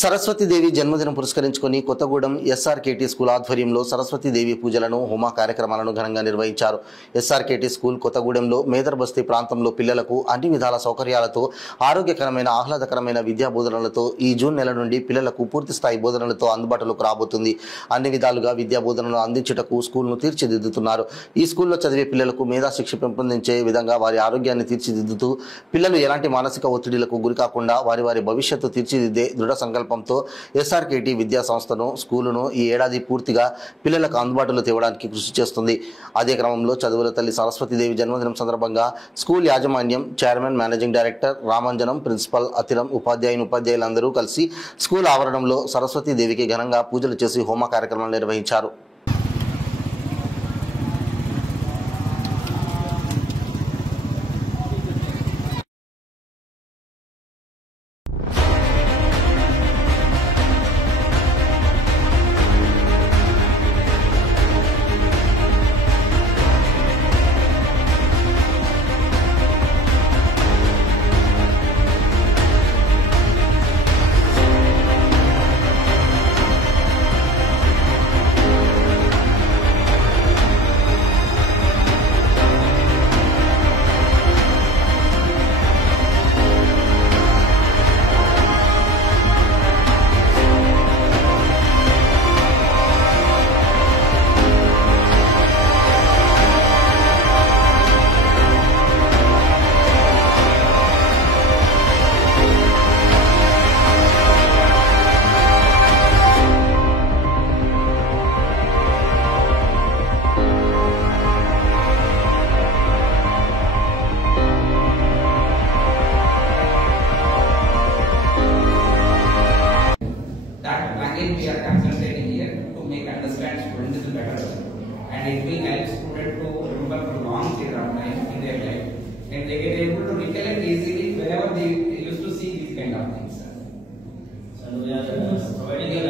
సరస్వతీదేవి జన్మదినం పురస్కరించుకొని Kothagudem SRKT school ఆధ్వర్యంలో సరస్వతీదేవి పూజలను హోమ కార్యక్రమాలను ఘనంగా నిర్వహించారు. ఎస్ఆర్కేటీ స్కూల్ కొత్తగూడెంలో మేదర్ బస్తీ ప్రాంతంలో పిల్లలకు అన్ని విధాల సౌకర్యాలతో ఆరోగ్యకరమైన ఆహ్లాదకరమైన విద్యా బోధనలతో ఈ జూన్ నెల నుండి పిల్లలకు పూర్తి స్థాయి బోధనలతో అందుబాటులోకి రాబోతుంది. అన్ని విధాలుగా విద్యా బోధనలు అందించుటకు స్కూల్ను తీర్చిదిద్దుతున్నారు. ఈ స్కూల్లో చదివే పిల్లలకు మేధాశిక్ష పెంపొందించే విధంగా వారి ఆరోగ్యాన్ని తీర్చిదిద్దుతూ పిల్లలు ఎలాంటి మానసిక ఒత్తిడిలకు గురికాకుండా వారి భవిష్యత్తు తీర్చిదిద్దే దృఢ సంకల్పంతో ఎస్ఆర్కేటీ విద్యా సంస్థను స్కూలును ఈ ఏడాది పూర్తిగా పిల్లలకు అందుబాటులో తేవడానికి కృషి చేస్తుంది. అదే క్రమంలో చదువుల తల్లి సరస్వతీదేవి జన్మదినం సందర్భంగా స్కూల్ యాజమాన్యం, చైర్మన్, మేనేజింగ్ డైరెక్టర్ రామంజనం, ప్రిన్సిపల్ అతిరం, ఉపాధ్యాయులందరూ కలిసి స్కూల్ ఆవరణంలో సరస్వతీదేవికి ఘనంగా పూజలు చేసి హోమ కార్యక్రమాలు నిర్వహించారు. We are concentrating here to make understand students better, and it will help students to remember for long period of time in their life, and they get able to recollect easily wherever they used to see these kind of things. So we are providing a